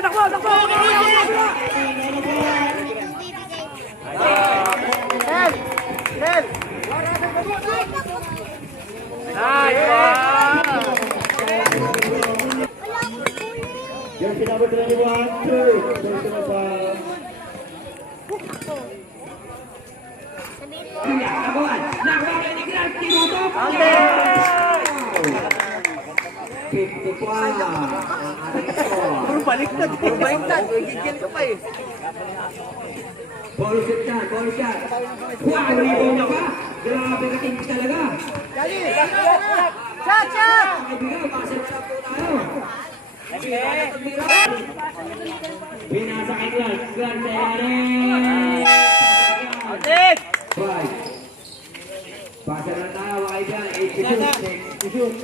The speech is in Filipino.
takbo, takbo! Lel! Nice one! Yung pinabot na ni 1-2. Personal foul. Nagawan ni Grant tinutok. Pick to foul. Puro baliktad. Gigil ka pa eh. Ball shot. Wow, rebound na ba? Grabe ka tingin talaga. Shot! Kaibigan, pasok na po tayo. Binasa kay Grant. Grant sa ilalim. Outing! Five. Pasa na tayo, kaibigan. 8 to shoot.